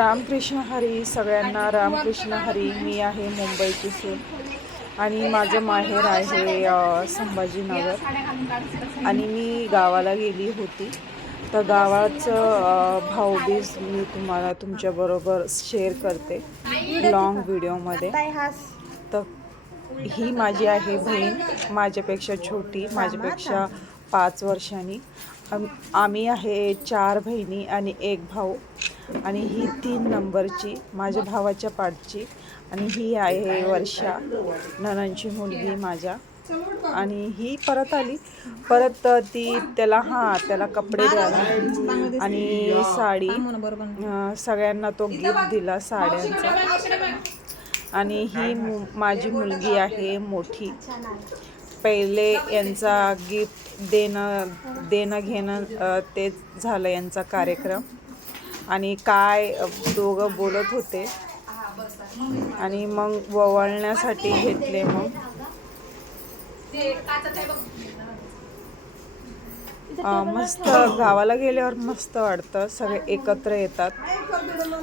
रामकृष्ण हरी सगळ्यांना रामकृष्ण हरी. मी आहे मुंबईची सून आणि माझं माहेर आहे संभाजीनगर आणि मी गावाला गेली होती. तर गावाचं भाऊबीज मी तुम्हाला तुमच्याबरोबर शेअर करते लॉंग व्हिडिओमध्ये तर ही माझी आहे बहीण माझ्यापेक्षा छोटी माझ्यापेक्षा पाच वर्षांनी. आम्ही आहे चार बहिणी आणि एक भाऊ. आणि ही तीन नंबरची माझ्या भावाच्या पाठची. आणि ही आहे वर्षा ननंची मुलगी माझ्या. आणि ही परत आली. परत ती त्याला हां त्याला कपडे द्यायला. आणि साडी सगळ्यांना तो गिफ्ट दिला साड्यांचा. आणि ही माझी मुलगी आहे मोठी. पहिले यांचा गिफ्ट देणं देणं घेणं ते तेच झालं यांचा कार्यक्रम. आणि काय दोघं बोलत होते. आणि मग वळण्यासाठी घेतले मग. मस्त गावाला गेल्यावर मस्त वाटतं. सगळे एकत्र येतात.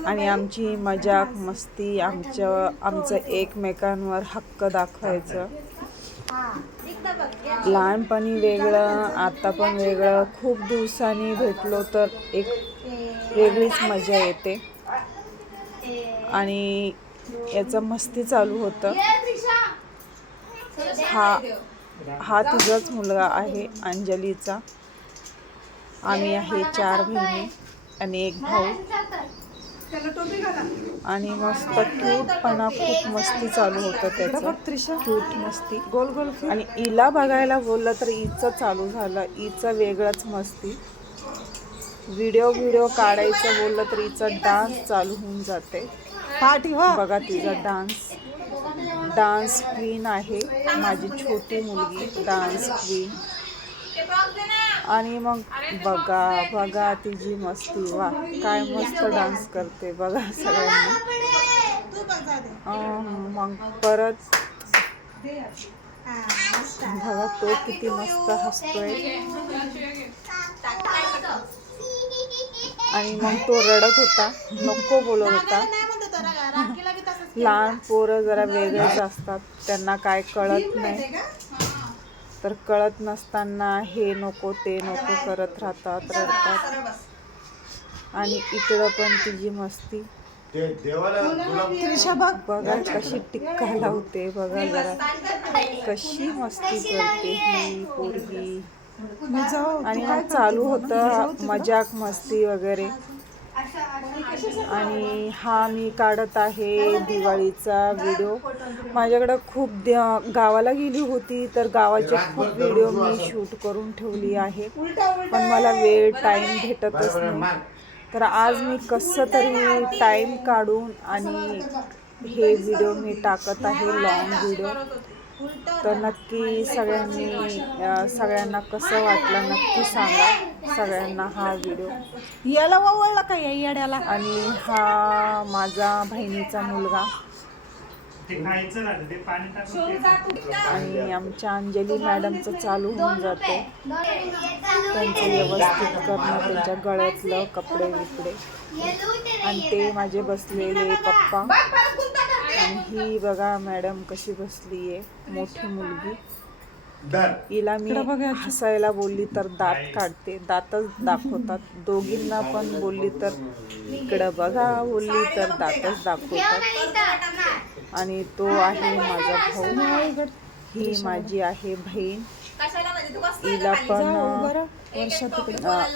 आणि आमची मजाक मस्ती आमच्या आमचं एकमेकांवर हक्क दाखवायचं. लहानपणी वेगळं आता पण वेगळं. खूप दिवसांनी भेटलो तर एक वेगळीच मजा येते. आणि याचं मस्ती चालू होतं. हा हा तुझाच मुलगा आहे अंजलीचा. आम्ही आहे चार बहिणी आणि एक भाऊ. आणि मस्त क्यूटपणा खूप मस्ती चालू होतं त्याचं. क्यूट मस्ती. गोल गोल आणि इला बघायला बोललं तर ईचं चालू झालं. ईचं वेगळंच मस्ती. व्हिडिओ व्हिडिओ काढायचं बोललं तर हिचं डान्स चालू होऊन जाते. पार्टी बघा तिचा डान्स. डान्स क्वीन आहे. माझी छोटी मुलगी डान्स क्वीन. आणि मग बघा बघा तिची मस्ती. वा काय मस्त डान्स करते बघा सगळ्यांनी. मग परत बघा तो किती मस्त हसतोय. आणि मग तो रडत होता. नको बोलत होता. लहान पोरं जरा वेगळेच असतात. त्यांना काय कळत नाही. तर कळत नसताना हे नको ते नको करत राहतात रडतात. आणि इकडं पण तिची मस्ती. बघा. कशी टिक्का लावते बघा जरा. कशी मस्ती करते ही पोरगी. आणि मग चालू होतं मजाक मस्ती वगैरे. आणि हा मी काढत आहे दिवाळीचा व्हिडिओ माझ्याकडं खूप द्या- गावाला गेली होती तर गावाचे खूप व्हिडिओ मी शूट करून ठेवली आहे. पण मला वेळ टाईम भेटतच नाही. तर आज मी कसं तरी टाईम काढून आणि हे व्हिडिओ मी टाकत आहे लॉंग व्हिडिओ तर नक्की सगळ्यांनी सगळ्यांना कसं वाटलं नक्की सांगा. सगळ्यांना हा व्हिडिओ याला वळला का या येड्याला? आणि हा माझा बहिणीचा मुलगा. आणि आमच्या अंजली मॅडमचं चालू होऊन जाते. त्यांचं व्यवस्थित करणं त्यांच्या गळ्यातलं कपडे बिपडे आणि ते माझे बसलेले पप्पा. आणि ही बघा मॅडम कशी बसली आहे. मोठी मुलगी. दर हिला मी हसायला बोलली तर दात काढते. दातच दाखवतात. दोघींना पण बोलली तर इकडं बघा. बोलली तर दातच दाखवतात. आणि तो आहे माझा भाऊ. ही माझी आहे बहीण. हिला पण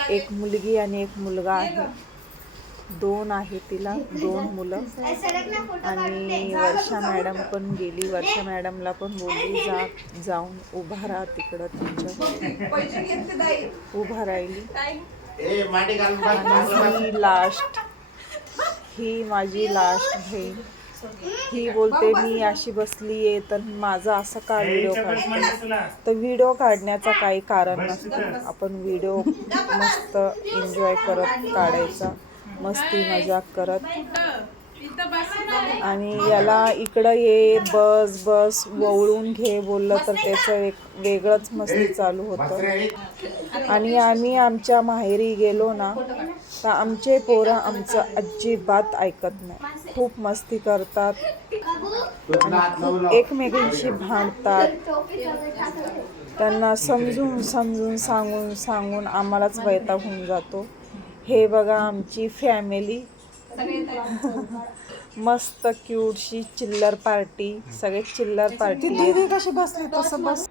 एक मुलगी आणि एक मुलगा आहे. दोन आहे तिला दोन मुलं. आणि वर्षा मॅडम पण गेली. वर्षा मॅडमला पण बोलली जा जाऊन उभा राहा तिकडं तुमच्या. उभा राहिली. आणि ही लास्ट ही माझी लास्ट बहीण. ही बोलते मी अशी बसली आहे तर माझा असं का व्हिडिओ काढते. तर व्हिडिओ काढण्याचं काही कारण नसतं. आपण व्हिडिओ मस्त एन्जॉय करत काढायचा. मस्ती मजाक करत. आणि याला इकडं ये बस बस वळून घे बोललं तर त्याचं एक वेगळंच मस्ती चालू होतं. आणि आम्ही आमच्या माहेरी गेलो ना तर आमचे पोरं आमचं अजिबात ऐकत नाही. खूप मस्ती करतात. एकमेकांशी भांडतात. त्यांना समजून समजून सांगून सांगून आम्हालाच वैताग होऊन जातो. हे बघा आमची फॅमिली मस्त क्यूटशी चिल्लर पार्टी सगळे चिल्लर पार्टी दीदी कशी बसली? तसं बस.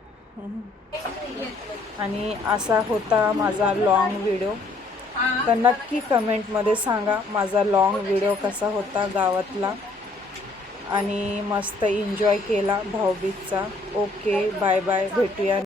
आणि असा होता माझा लॉंग व्हिडिओ तर नक्की कमेंटमध्ये सांगा माझा लॉंग व्हिडिओ कसा होता गावातला. आणि मस्त एन्जॉय केला भाऊबीजचा. ओके बाय बाय भेटूया.